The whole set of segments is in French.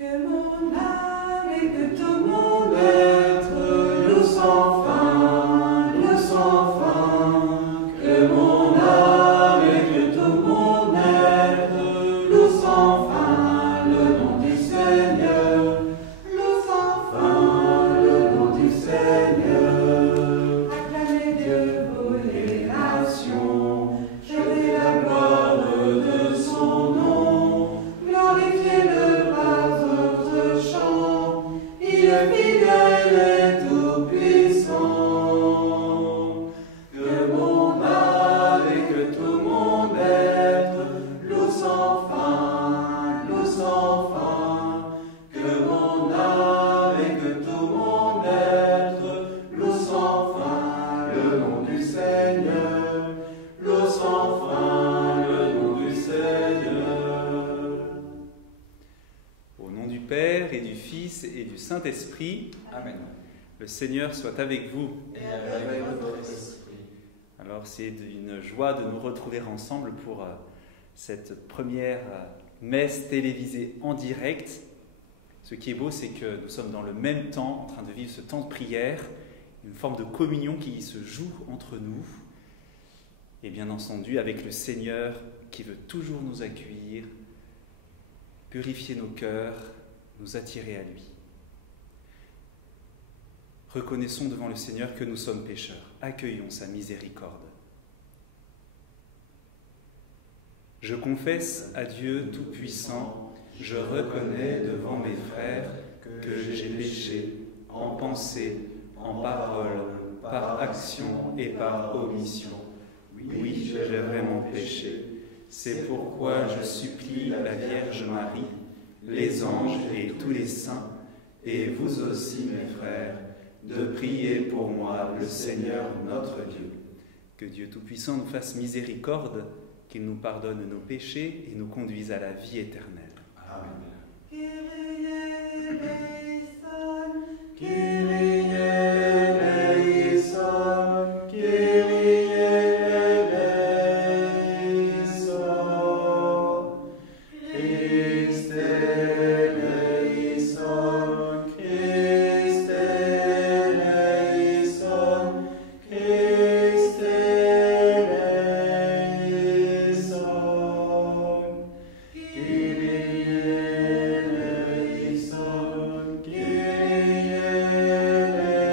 Que mon âme et que tout mon être loue sans fin, loue sans fin. Que mon âme et que tout mon être loue sans fin le nom du Seigneur, loue sans fin le nom du Seigneur. Acclamez Dieu pour les nations, chantez la gloire de son nom, glorifiez-le par votre chant, il est fidèle et tout-puissant. Que mon âme et que tout mon être loue sans fin, loue sans fin. Que mon âme et que tout mon être loue sans fin le nom du Seigneur, loue sans fin le nom du Seigneur. Au nom du Père et du Fils et du Saint-Esprit, Amen. le Seigneur soit avec vous. Et avec votre esprit. Alors c'est une joie de nous retrouver ensemble pour cette première messe télévisée en direct. Ce qui est beau, c'est que nous sommes dans le même temps en train de vivre ce temps de prière, une forme de communion qui se joue entre nous, et bien entendu avec le Seigneur qui veut toujours nous accueillir, purifier nos cœurs, nous attirer à lui. Reconnaissons devant le Seigneur que nous sommes pécheurs. Accueillons sa miséricorde. Je confesse à Dieu Tout-Puissant, je reconnais devant mes frères que j'ai péché en pensée, en parole, par action et par omission. Oui, j'ai vraiment péché. C'est pourquoi je supplie la Vierge Marie, les anges et tous les saints, et vous aussi mes frères, de prier pour moi le Seigneur notre Dieu. Que Dieu Tout-Puissant nous fasse miséricorde, qu'il nous pardonne nos péchés et nous conduise à la vie éternelle. Amen. Kyrie eleison, Kyrie eleison, Kyrie eleison. Christe eleison, Christe eleison, Christe eleison. Kyrie eleison, Kyrie eleison,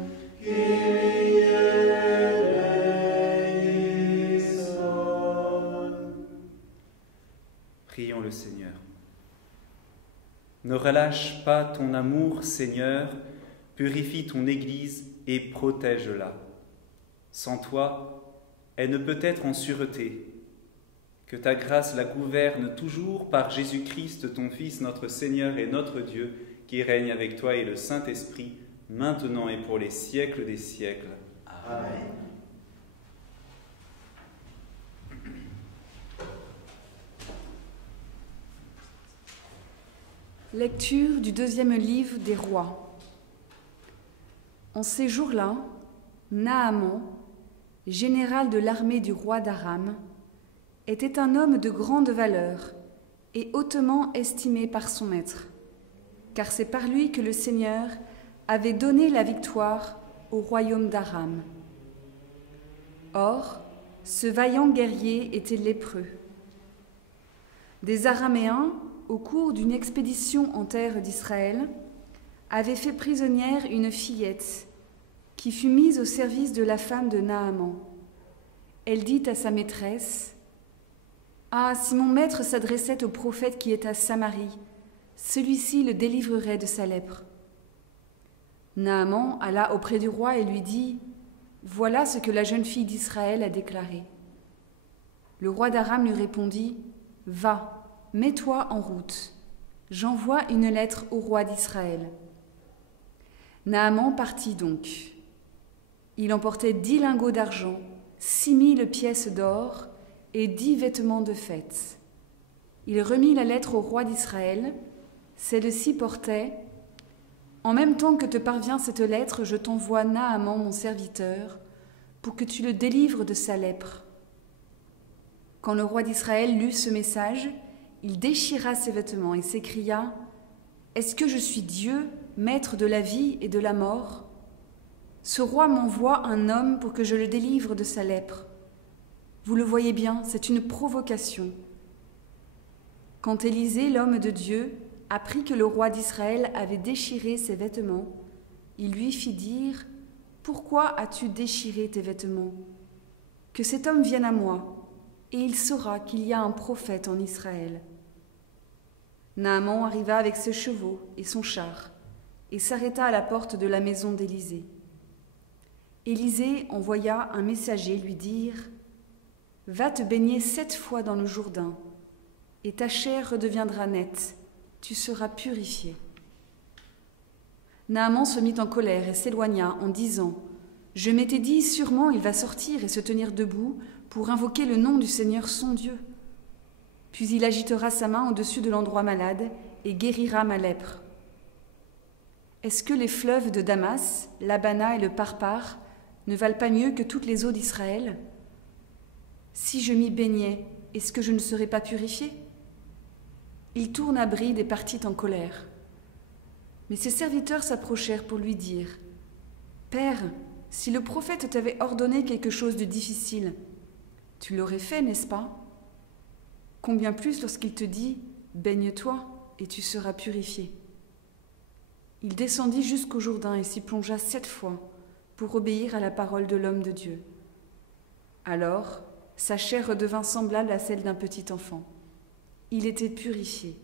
Kyrie eleison. Prions le Seigneur. Ne relâche pas ton amour, Seigneur, purifie ton Église et protège-la. Sans toi, elle ne peut être en sûreté. Que ta grâce la gouverne toujours par Jésus-Christ, ton Fils, notre Seigneur et notre Dieu, qui règne avec toi et le Saint-Esprit, maintenant et pour les siècles des siècles. Amen. Lecture du deuxième livre des Rois. En ces jours-là, Naaman, général de l'armée du roi d'Aram, était un homme de grande valeur et hautement estimé par son maître, car c'est par lui que le Seigneur avait donné la victoire au royaume d'Aram. Or, ce vaillant guerrier était lépreux. Des Araméens, au cours d'une expédition en terre d'Israël, avaient fait prisonnière une fillette qui fut mise au service de la femme de Naaman. Elle dit à sa maîtresse : « Ah, si mon maître s'adressait au prophète qui est à Samarie, celui-ci le délivrerait de sa lèpre. » Naaman alla auprès du roi et lui dit : « Voilà ce que la jeune fille d'Israël a déclaré. » Le roi d'Aram lui répondit : « Va, mets-toi en route. J'envoie une lettre au roi d'Israël. » Naaman partit donc. Il emportait 10 lingots d'argent, 6000 pièces d'or et 10 vêtements de fête. Il remit la lettre au roi d'Israël. Celle-ci portait : « En même temps que te parvient cette lettre, je t'envoie Naaman, mon serviteur, pour que tu le délivres de sa lèpre. » Quand le roi d'Israël lut ce message, il déchira ses vêtements et s'écria : « Est-ce que je suis Dieu, maître de la vie et de la mort ? Ce roi m'envoie un homme pour que je le délivre de sa lèpre. Vous le voyez bien, c'est une provocation. » Quand Élisée, l'homme de Dieu, apprit que le roi d'Israël avait déchiré ses vêtements, il lui fit dire : « Pourquoi as-tu déchiré tes vêtements ? Que cet homme vienne à moi, et il saura qu'il y a un prophète en Israël. » Naaman arriva avec ses chevaux et son char, et s'arrêta à la porte de la maison d'Élisée. Élisée envoya un messager lui dire : « Va te baigner 7 fois dans le Jourdain, et ta chair redeviendra nette, tu seras purifié. » Naaman se mit en colère et s'éloigna en disant : « Je m'étais dit, sûrement il va sortir et se tenir debout pour invoquer le nom du Seigneur son Dieu. Puis il agitera sa main au-dessus de l'endroit malade et guérira ma lèpre. Est-ce que les fleuves de Damas, l'Abana et le Parpar ne valent pas mieux que toutes les eaux d'Israël ? Si je m'y baignais, est-ce que je ne serais pas purifié ? » Il tourna bride et partit en colère. Mais ses serviteurs s'approchèrent pour lui dire : « Père, si le prophète t'avait ordonné quelque chose de difficile, tu l'aurais fait, n'est-ce pas ? Combien plus lorsqu'il te dit : baigne-toi et tu seras purifié. » Il descendit jusqu'au Jourdain et s'y plongea 7 fois pour obéir à la parole de l'homme de Dieu. Alors, sa chair redevint semblable à celle d'un petit enfant. Il était purifié.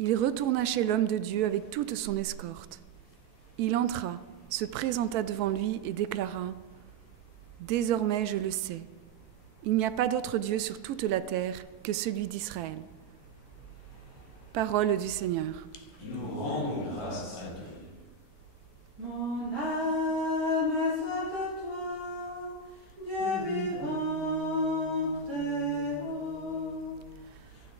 Il retourna chez l'homme de Dieu avec toute son escorte. Il entra, se présenta devant lui et déclara : « Désormais je le sais, il n'y a pas d'autre Dieu sur toute la terre que celui d'Israël. » Parole du Seigneur. Nous rendons grâce à Dieu. Mon âme a soif de toi, Dieu vivant très haut.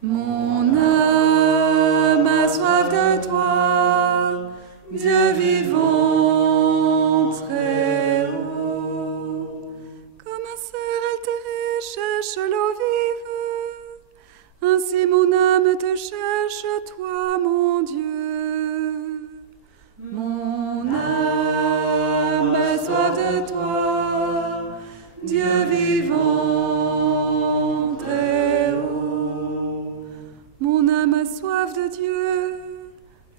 Mon âme a soif de toi, Dieu vivant très haut. Comme un cerf altéré cherche l'eau vive, ainsi mon âme te cherche, toi, mon Dieu. Mon âme a soif de toi, Dieu vivant très haut. Mon âme a soif de Dieu,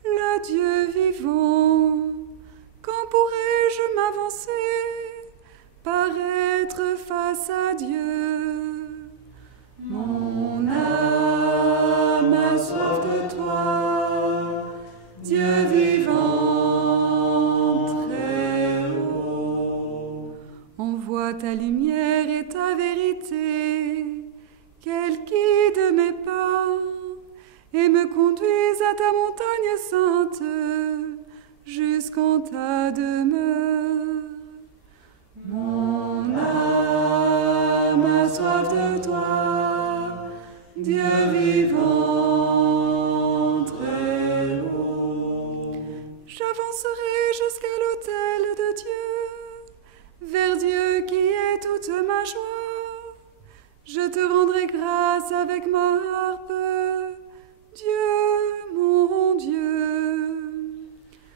le Dieu vivant. Quand pourrai-je m'avancer, paraître face à Dieu ? Mon âme a soif de toi, Dieu vivant très haut. Envoie ta lumière et ta vérité, qu'elle guide mes pas et me conduise à ta montagne sainte, jusqu'en ta demeure. Mon âme a soif de toi, Dieu vivant très haut. J'avancerai jusqu'à l'autel de Dieu, vers Dieu qui est toute ma joie. Je te rendrai grâce avec ma harpe, Dieu, mon Dieu.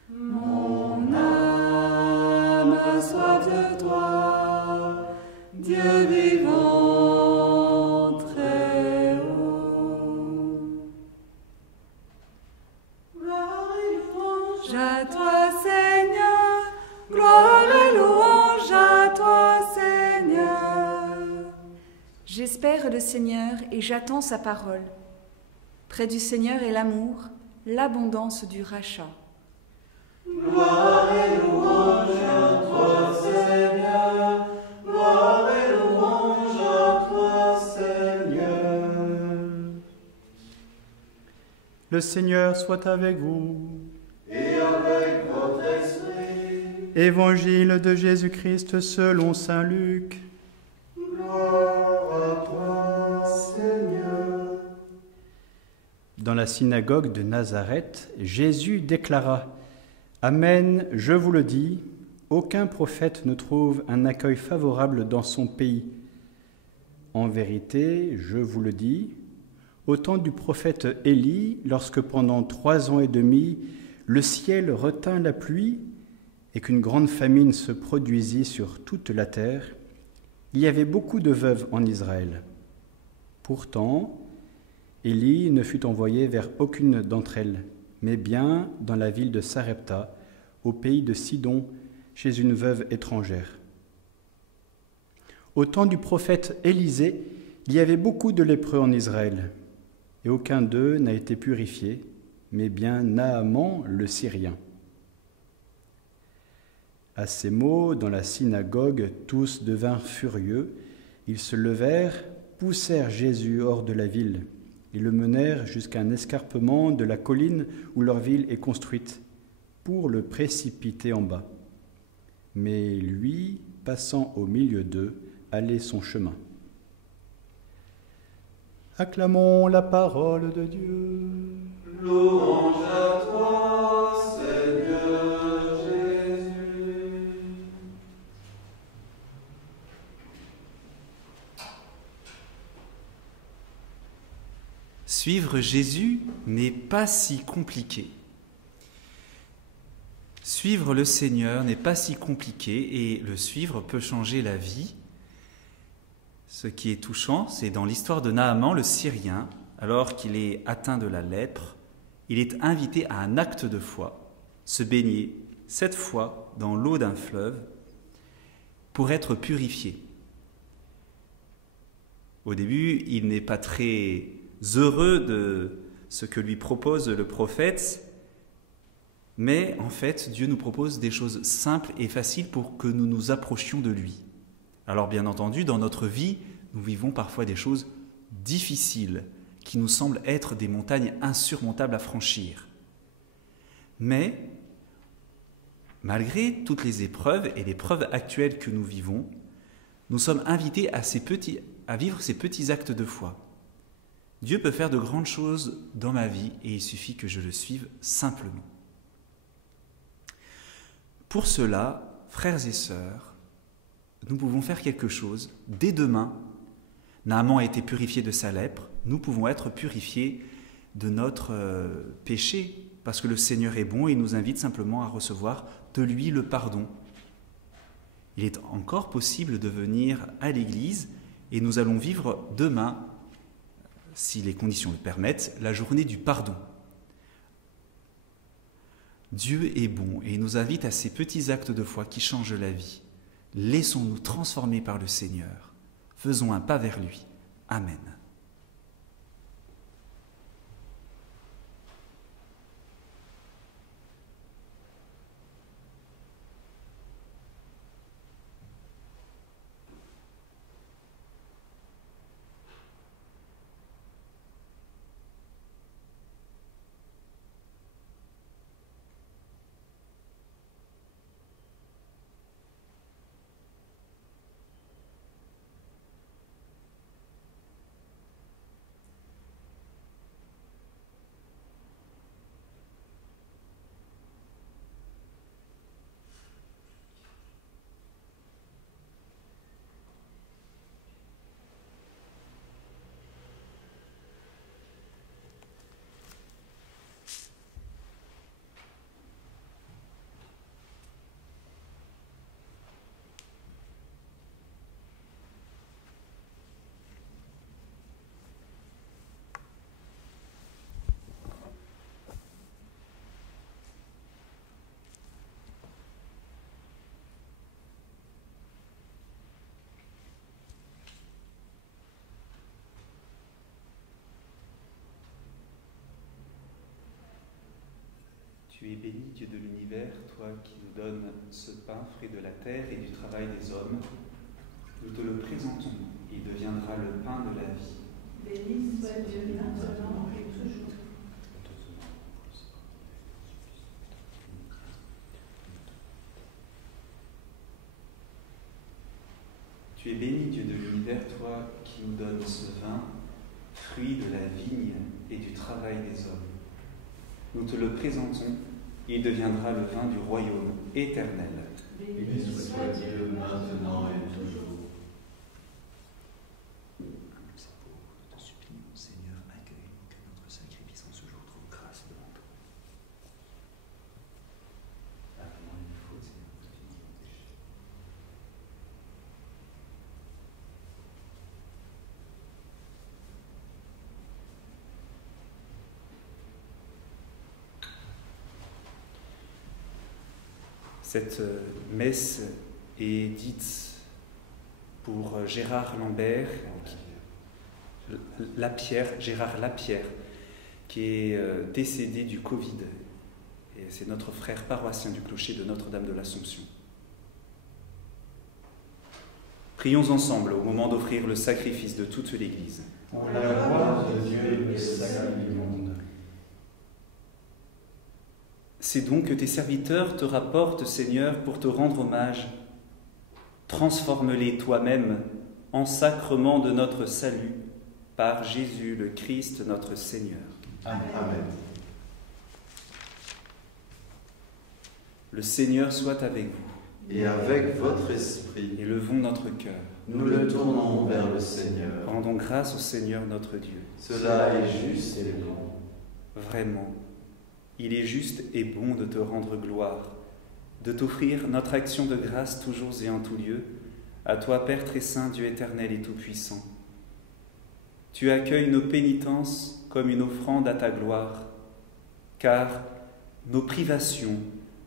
Mon âme a soif de toi, Dieu vivant très haut. Gloire et louange À toi, Seigneur, gloire et louange à toi, Seigneur. J'espère le Seigneur et j'attends sa parole. Près du Seigneur est l'amour, l'abondance du rachat. Gloire et louange à toi, Seigneur. Gloire et louange à toi, Seigneur. Le Seigneur soit avec vous. Et avec votre esprit. Évangile de Jésus-Christ selon saint Luc. Gloire à toi, Seigneur. Dans la synagogue de Nazareth, Jésus déclara : « Amen, je vous le dis, aucun prophète ne trouve un accueil favorable dans son pays. En vérité, je vous le dis, au temps du prophète Élie, lorsque pendant 3 ans et demi, le ciel retint la pluie et qu'une grande famine se produisit sur toute la terre, il y avait beaucoup de veuves en Israël. Pourtant, Élie ne fut envoyé vers aucune d'entre elles, mais bien dans la ville de Sarepta, au pays de Sidon, chez une veuve étrangère. Au temps du prophète Élisée, il y avait beaucoup de lépreux en Israël, et aucun d'eux n'a été purifié, mais bien Naaman le Syrien. À ces mots, dans la synagogue, tous devinrent furieux. Ils se levèrent, poussèrent Jésus hors de la ville. Ils le menèrent jusqu'à un escarpement de la colline où leur ville est construite, pour le précipiter en bas. Mais lui, passant au milieu d'eux, allait son chemin. Acclamons la parole de Dieu. Louange à toi, Seigneur Jésus. Suivre Jésus n'est pas si compliqué. Suivre le Seigneur n'est pas si compliqué et le suivre peut changer la vie. Ce qui est touchant, c'est dans l'histoire de Naaman, le Syrien, alors qu'il est atteint de la lèpre, il est invité à un acte de foi, se baigner 7 fois dans l'eau d'un fleuve pour être purifié. Au début, il n'est pas très heureux de ce que lui propose le prophète, mais en fait, Dieu nous propose des choses simples et faciles pour que nous nous approchions de lui. Alors bien entendu, dans notre vie, nous vivons parfois des choses difficiles qui nous semblent être des montagnes insurmontables à franchir. Mais, malgré toutes les épreuves et les preuves actuelles que nous vivons, nous sommes invités à vivre ces petits actes de foi. Dieu peut faire de grandes choses dans ma vie et il suffit que je le suive simplement. Pour cela, frères et sœurs, nous pouvons faire quelque chose. Dès demain, Naaman a été purifié de sa lèpre, nous pouvons être purifiés de notre péché, parce que le Seigneur est bon et il nous invite simplement à recevoir de lui le pardon. Il est encore possible de venir à l'église et nous allons vivre demain, si les conditions le permettent, la journée du pardon. Dieu est bon et il nous invite à ces petits actes de foi qui changent la vie. Laissons-nous transformer par le Seigneur. Faisons un pas vers lui. Amen. Tu es béni, Dieu de l'univers, toi qui nous donnes ce pain, fruit de la terre et du travail des hommes. Nous te le présentons, il deviendra le pain de la vie. Béni soit Dieu maintenant et toujours. Tu es béni, Dieu de l'univers, toi qui nous donnes ce vin, fruit de la vigne et du travail des hommes. Nous te le présentons, il deviendra le vin du royaume éternel. Béni soit Dieu maintenant et toujours. Nous te supplions, Seigneur, accueille. Cette messe est dite pour Gérard Lambert, Gérard Lapierre, qui est décédé du Covid. Et c'est notre frère paroissien du clocher de Notre-Dame de l'Assomption. Prions ensemble au moment d'offrir le sacrifice de toute l'Église. En la gloire de Dieu et le salut du monde. C'est donc que tes serviteurs te rapportent, Seigneur, pour te rendre hommage. Transforme-les toi-même en sacrement de notre salut, par Jésus le Christ, notre Seigneur. Amen. Le Seigneur soit avec vous. Et avec votre esprit, Élevons notre cœur. nous le tournons vers le Seigneur. Rendons grâce au Seigneur notre Dieu. Cela est juste et bon. Vraiment, il est juste et bon de te rendre gloire, de t'offrir notre action de grâce toujours et en tout lieu, à toi, Père très saint, Dieu éternel et tout-puissant. Tu accueilles nos pénitences comme une offrande à ta gloire, car nos privations,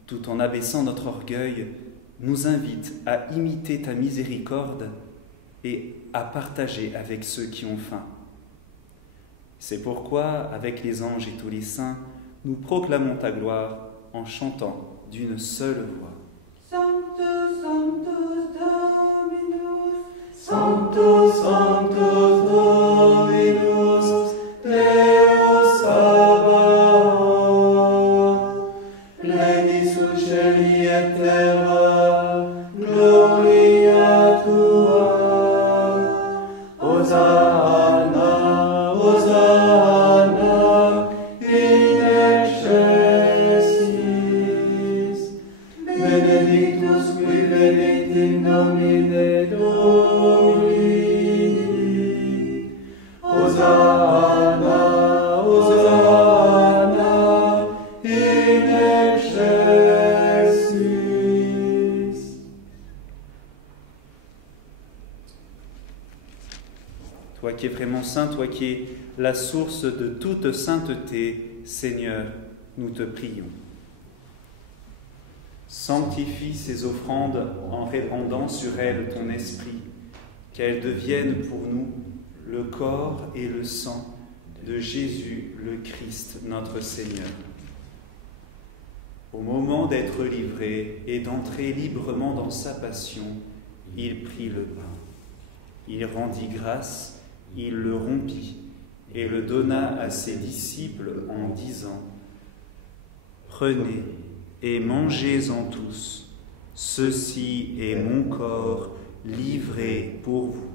tout en abaissant notre orgueil, nous invitent à imiter ta miséricorde et à partager avec ceux qui ont faim. C'est pourquoi, avec les anges et tous les saints, nous proclamons ta gloire en chantant d'une seule voix. Sanctus, Sanctus Dominus, Sanctus, Sanctus Dominus, Deus Sabaoth, pleni suceli et terra, gloria tua, Hosanna, Hosanna, in excelsis, benedictus qui venit in nomine Domini, Hosanna, Hosanna, in excelsis. Toi qui es vraiment saint, toi qui es la source de toute sainteté, Seigneur, nous te prions. Sanctifie ces offrandes en répandant sur elles ton esprit, qu'elles deviennent pour nous le corps et le sang de Jésus le Christ, notre Seigneur. Au moment d'être livré et d'entrer librement dans sa passion, il prit le pain. Il rendit grâce, il le rompit et le donna à ses disciples en disant : « Prenez et mangez-en tous, ceci est mon corps livré pour vous. »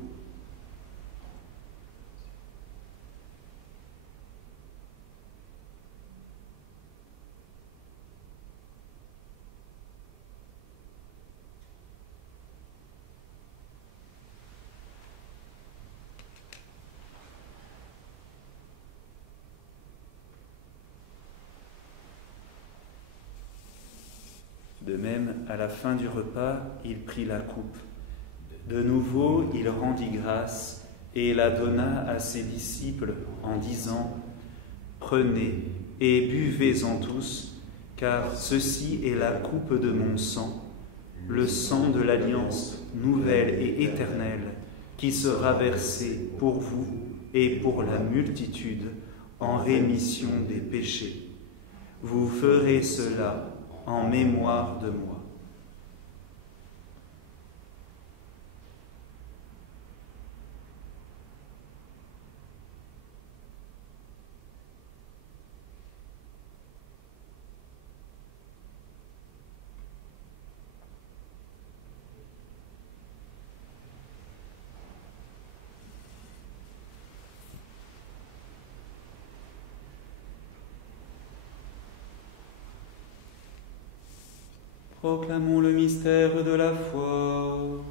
De même, à la fin du repas, il prit la coupe. De nouveau, il rendit grâce et la donna à ses disciples en disant : « Prenez et buvez-en tous, car ceci est la coupe de mon sang, le sang de l'alliance nouvelle et éternelle, qui sera versé pour vous et pour la multitude en rémission des péchés. Vous ferez cela en mémoire de moi. » Proclamons le mystère de la foi.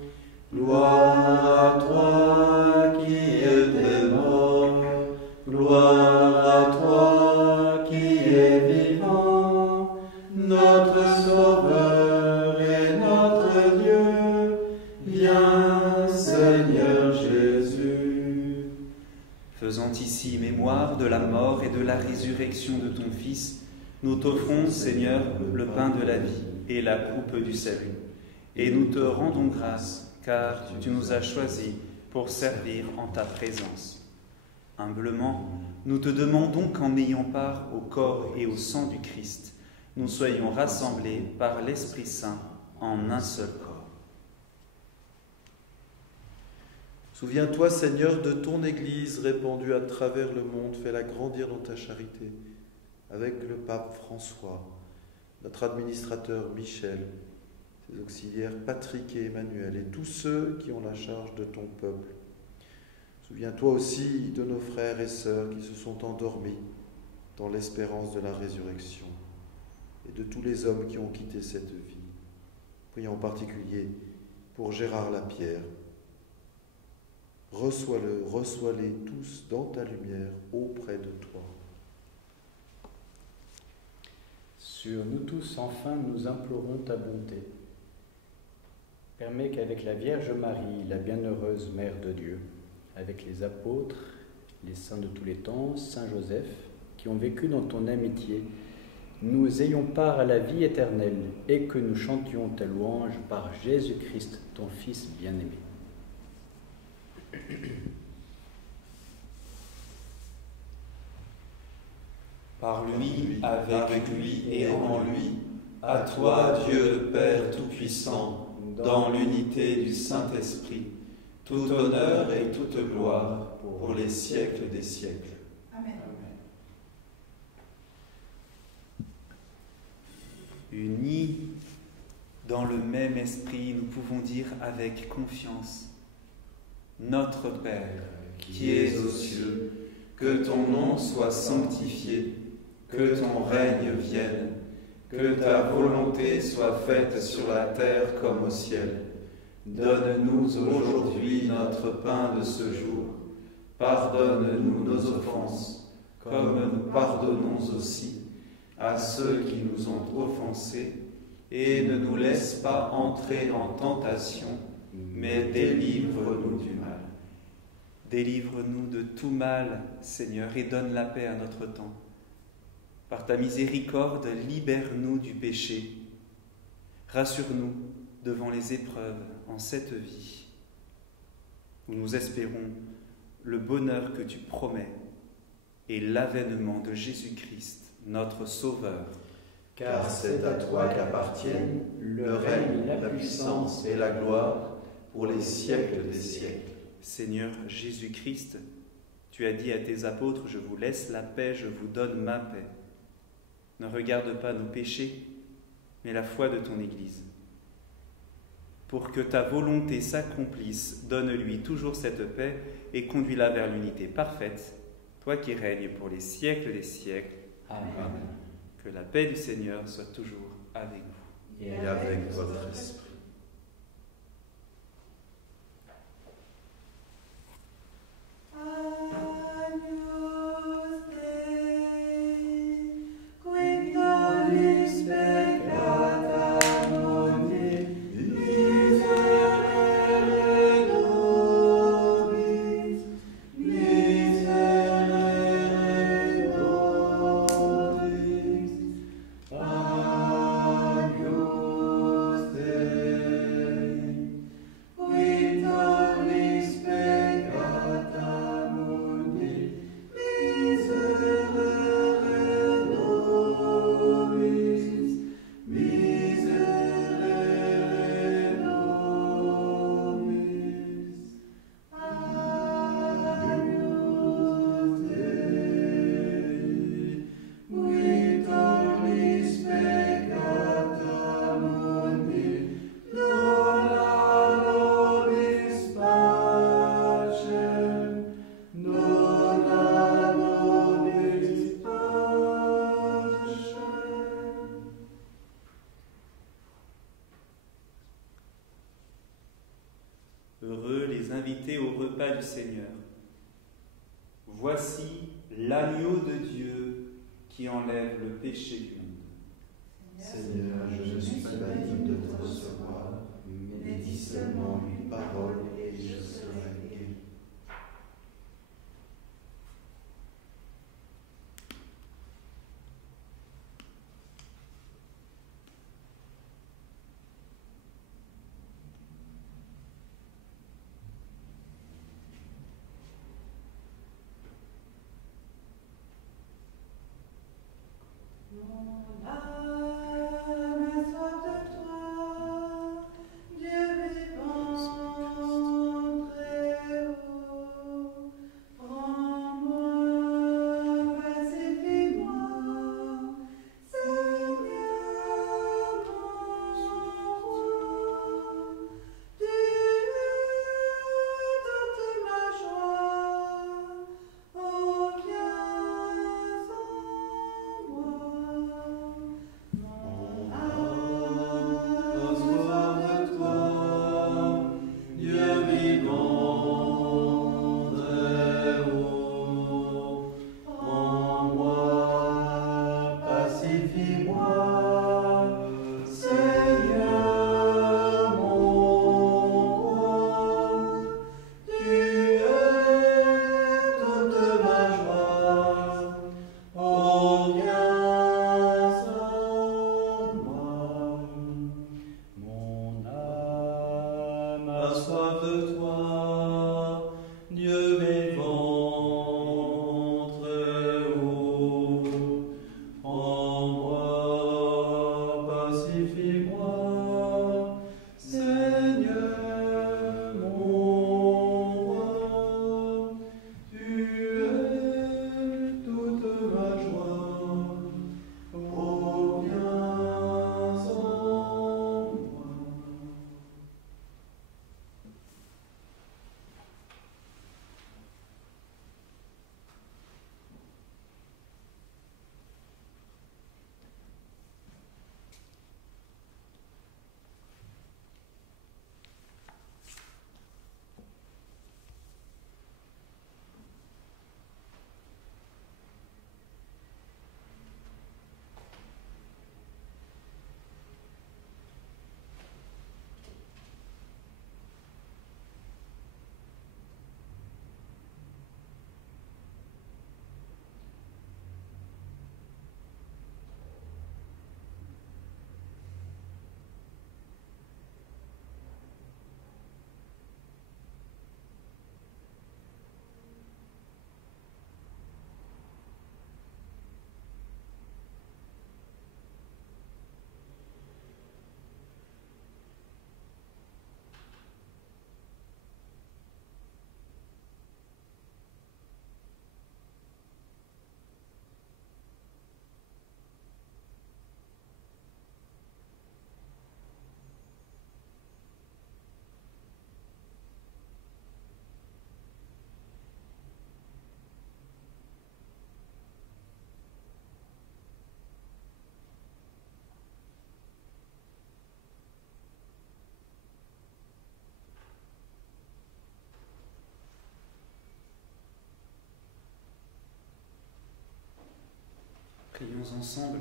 Gloire à toi qui étais mort, gloire à toi qui es vivant, notre Sauveur et notre Dieu. Viens, Seigneur Jésus. Faisant ici mémoire de la mort et de la résurrection de ton Fils, nous t'offrons, Seigneur, le pain de la vie. et la coupe du salut. Et nous te rendons grâce, car tu nous as choisis pour servir en ta présence. Humblement, nous te demandons qu'en ayant part au corps et au sang du Christ, nous soyons rassemblés par l'Esprit Saint en un seul corps. Souviens-toi, Seigneur, de ton Église répandue à travers le monde. Fais-la grandir dans ta charité, avec le pape François, notre administrateur Michel, ses auxiliaires Patrick et Emmanuel, et tous ceux qui ont la charge de ton peuple. Souviens-toi aussi de nos frères et sœurs qui se sont endormis dans l'espérance de la résurrection, et de tous les hommes qui ont quitté cette vie. Prions en particulier pour Gérard Lapierre. Reçois-les tous dans ta lumière auprès de toi. Sur nous tous, enfin, nous implorons ta bonté. Permets qu'avec la Vierge Marie, la bienheureuse Mère de Dieu, avec les apôtres, les saints de tous les temps, Saint Joseph, qui ont vécu dans ton amitié, nous ayons part à la vie éternelle et que nous chantions ta louange par Jésus-Christ, ton Fils bien-aimé. Par lui, avec lui et en lui, à toi, Dieu le Père Tout-Puissant, dans l'unité du Saint-Esprit, tout honneur et toute gloire pour les siècles des siècles. Amen. Unis dans le même esprit, nous pouvons dire avec confiance: Notre Père, qui es aux cieux, que ton nom soit sanctifié, que ton règne vienne, que ta volonté soit faite sur la terre comme au ciel. Donne-nous aujourd'hui notre pain de ce jour. Pardonne-nous nos offenses, comme nous pardonnons aussi à ceux qui nous ont offensés, et ne nous laisse pas entrer en tentation, mais délivre-nous du mal. Délivre-nous de tout mal, Seigneur, et donne la paix à notre temps. Par ta miséricorde, libère-nous du péché. Rassure-nous devant les épreuves en cette vie, où nous espérons le bonheur que tu promets et l'avènement de Jésus-Christ, notre Sauveur. Car c'est à toi qu'appartiennent le règne, la puissance et la gloire pour les siècles des siècles. Seigneur Jésus-Christ, tu as dit à tes apôtres: je vous laisse la paix, je vous donne ma paix. Ne regarde pas nos péchés, mais la foi de ton Église. Pour que ta volonté s'accomplisse, donne-lui toujours cette paix et conduis-la vers l'unité parfaite, toi qui règnes pour les siècles des siècles. Amen. Que la paix du Seigneur soit toujours avec vous. Et avec votre esprit. Heureux les invités au repas du Seigneur. Voici l'agneau de Dieu qui enlève le péché du monde. Seigneur, je ne suis pas digne de te recevoir, mais dis seulement une parole et je serai guéri. Prions ensemble.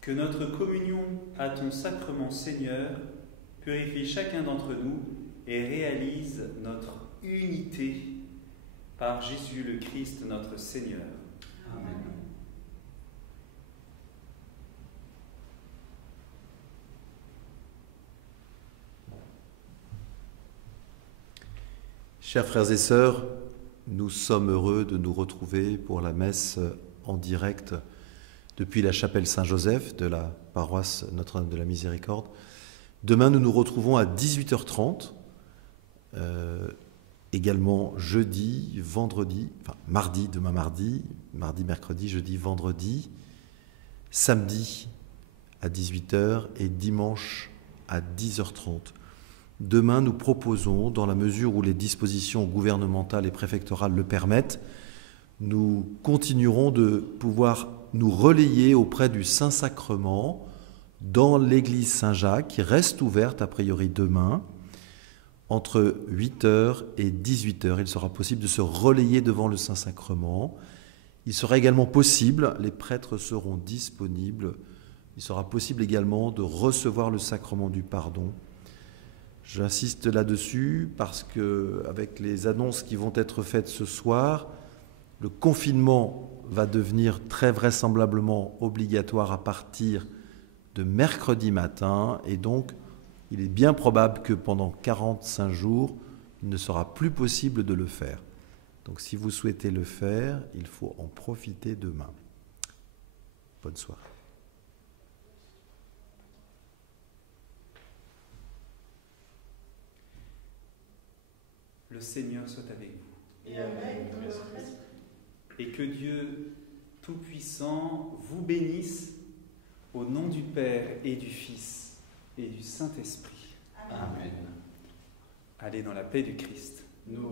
Que notre communion à ton sacrement, Seigneur, purifie chacun d'entre nous et réalise notre unité par Jésus le Christ, notre Seigneur. Amen. Chers frères et sœurs, nous sommes heureux de nous retrouver pour la messe en direct depuis la chapelle Saint-Joseph de la paroisse Notre-Dame de la Miséricorde. Demain, nous nous retrouvons à 18h30, également jeudi, vendredi, enfin mardi, demain mardi, mercredi, jeudi, vendredi, samedi à 18h et dimanche à 10h30. Demain, nous proposons, dans la mesure où les dispositions gouvernementales et préfectorales le permettent, nous continuerons de pouvoir nous relayer auprès du Saint-Sacrement dans l'église Saint-Jacques, qui reste ouverte a priori demain, entre 8h et 18h. Il sera possible de se relayer devant le Saint-Sacrement. Il sera également possible, les prêtres seront disponibles, il sera possible également de recevoir le sacrement du pardon. J'insiste là-dessus parce que, avec les annonces qui vont être faites ce soir, le confinement va devenir très vraisemblablement obligatoire à partir de mercredi matin, et donc il est bien probable que pendant 45 jours, il ne sera plus possible de le faire. Donc si vous souhaitez le faire, il faut en profiter demain. Bonne soirée. Le Seigneur soit avec vous. Et avec ton esprit. Et que Dieu Tout-Puissant vous bénisse au nom du Père et du Fils et du Saint-Esprit. Amen. Allez dans la paix du Christ. Nous